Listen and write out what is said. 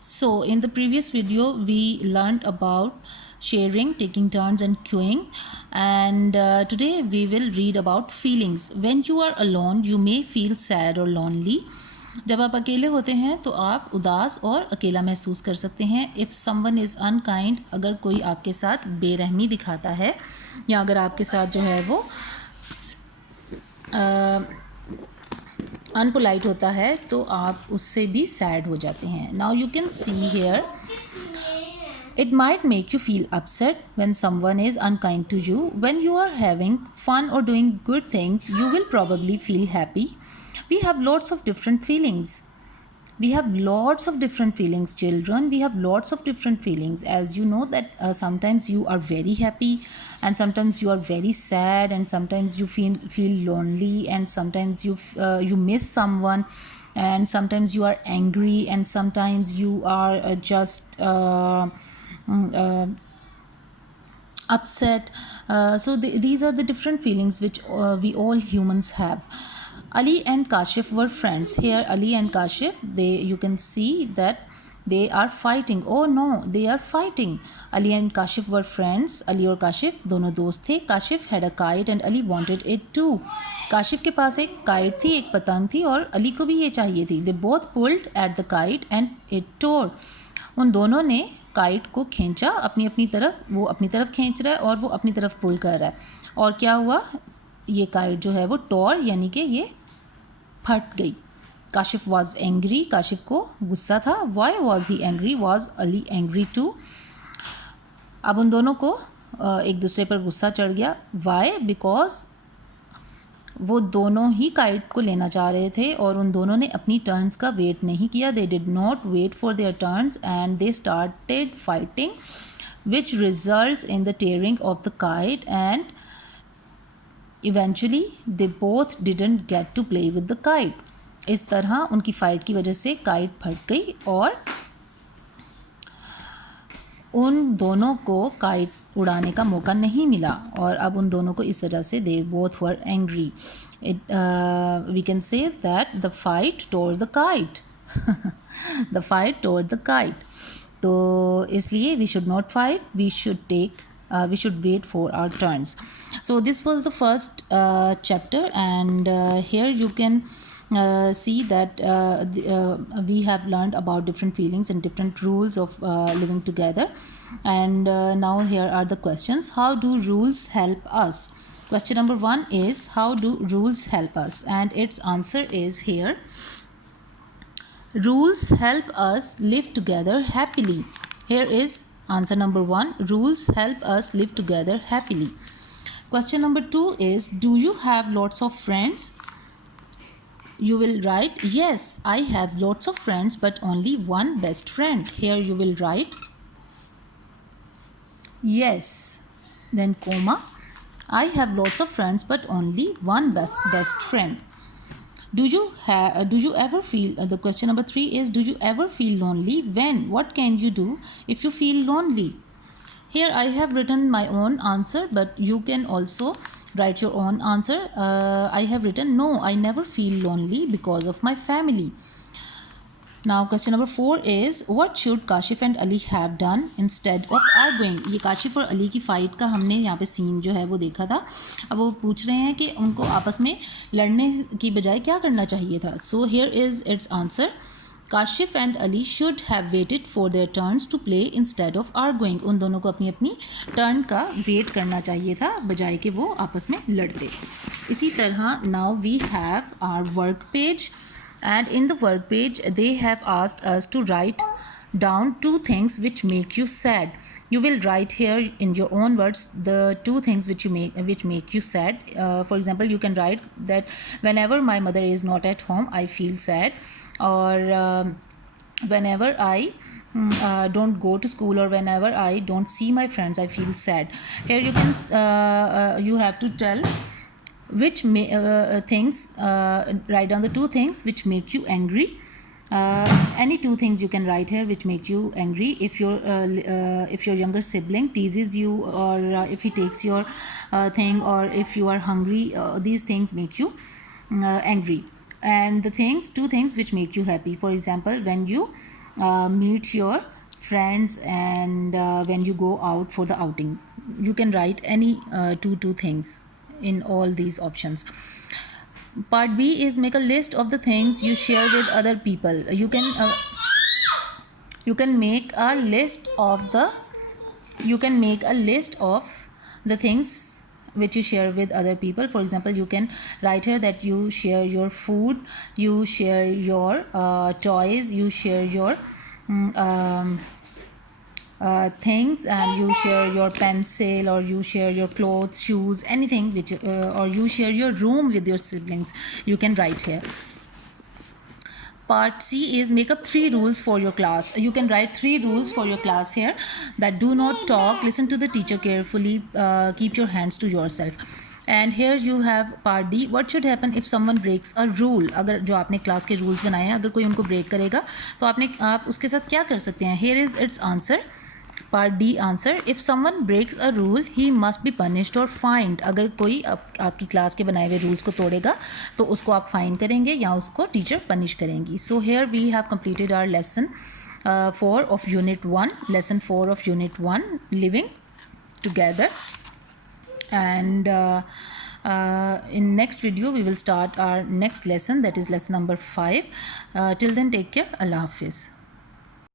So in the previous video we learned about sharing, taking turns and queuing, and today we will read about feelings. When you are alone you may feel sad or lonely. जब आप अकेले होते हैं तो आप उदास और अकेला महसूस कर सकते हैं. इफ़ समवन इज़ अनकाइंड, अगर कोई आपके साथ बेरहमी दिखाता है या अगर आपके साथ जो है वो अनपोलाइट होता है तो आप उससे भी सैड हो जाते हैं. Now you can see here, it might make you feel upset when someone is unkind to you. When you are having fun or doing good things, you will probably feel happy. We have lots of different feelings. We have lots of different feelings, children. We have lots of different feelings. As you know that sometimes you are very happy and sometimes you are very sad and sometimes you feel lonely and sometimes you miss someone and sometimes you are angry and sometimes you are just upset. So these are the different feelings which we all humans have. Ali and Kashif were friends. Here Ali and Kashif, you can see that they are fighting. Oh no, they are fighting. Ali and Kashif were friends. Ali और काशिफ दोनों दोस्त थे. Kashif had a kite and Ali wanted it too. Kashif के पास एक kite थी, एक पतंग थी और अली को भी ये चाहिए थी. They both pulled at the kite and it tore. उन दोनों ने काइट को खींचा अपनी अपनी तरफ. वो अपनी तरफ खींच रहा है और वो अपनी तरफ पुल कर रहा है. और क्या हुआ, ये काइट जो है वो टोर यानी कि ये फट गई. काशिफ वॉज एंग्री, काशिफ को गुस्सा था. Why was he angry, was Ali angry too. अब उन दोनों को एक दूसरे पर गुस्सा चढ़ गया. वाई, बिकॉज वो दोनों ही काइट को लेना चाह रहे थे और उन दोनों ने अपनी टर्न्स का वेट नहीं किया. They did not wait for their turns and they started fighting which results in the tearing of the kite and eventually they both didn't get to play with the kite. इस तरह उनकी fight की वजह से kite फट गई और उन दोनों को काइट उड़ाने का मौका नहीं मिला और अब उन दोनों को इस वजह से they both were angry. We can say that the fight tore the kite. The fight tore the kite. तो इसलिए we should not fight, we should wait for our turns. So this was the first chapter and here you can see that we have learned about different feelings and different rules of living together. And now here are the questions. How do rules help us? Question number 1 is, how do rules help us? And its answer is here. Rules help us live together happily. Here is answer number 1. Rules help us live together happily. Question number 2 is, do you have lots of friends? You will write, yes, I have lots of friends but only one best friend. Here you will write, yes, then comma, I have lots of friends but only one best friend. Do you ever feel the question number 3 is, do you ever feel lonely? When? What can you do if you feel lonely? Here I have written my own answer, but you can also write your own answer. I have written, no, I never feel lonely because of my family. Now question number 4 is, what should Kashif and Ali have done instead of arguing? ये काशिफ और अली की fight का हमने यहाँ पे scene जो है वो देखा था. अब वो पूछ रहे हैं कि उनको आपस में लड़ने की बजाय क्या करना चाहिए था. So here is its answer. Kashif and Ali should have waited for their turns to play instead of arguing. उन दोनों को अपनी अपनी टर्न का वेट करना चाहिए था बजाय कि वो आपस में लड़ते. इसी तरह now we have our work page. And in the work page they have asked us to write down 2 things which make you sad. You will write here in your own words the 2 things which make you sad. For example, you can write that whenever my mother is not at home I feel sad, or whenever I don't go to school, or whenever I don't see my friends I feel sad. Here you can you have to tell which things, write down the 2 things which make you angry. Any 2 things you can write here which make you angry. If your younger sibling teases you, or if he takes your thing, or if you are hungry, these things make you angry. And the 2 things which make you happy, for example, when you meet your friends, and when you go out for the outing. You can write any two things in all these options. Part B is make a list of the things you share with other people. You can make a list of the things which you share with other people. For example, you can write here that you share your food, you share your toys, you share your things, and you share your pencil, or you share your clothes, shoes, anything which or you share your room with your siblings. You can write here. Part C is make up 3 rules for your class. You can write 3 rules for your class here, that do not talk, listen to the teacher carefully, keep your hands to yourself. And here you have part D, what should happen if someone breaks a rule. अगर जो आपने class के rules बनाए हैं, अगर कोई उनको break करेगा तो आप उसके साथ क्या कर सकते हैं. Here is its answer. Part D answer, if someone breaks a rule he must be punished और फाइंड. अगर कोई आपकी क्लास के बनाए हुए रूल्स को तोड़ेगा तो उसको आप फाइन करेंगे या उसको टीचर पनिश करेंगी. So here we have completed our lesson 4 of unit 1, lesson 4 of unit 1, living together. And in next video we will start our next lesson, that is lesson number 5. Till then, take care. Allah Hafiz.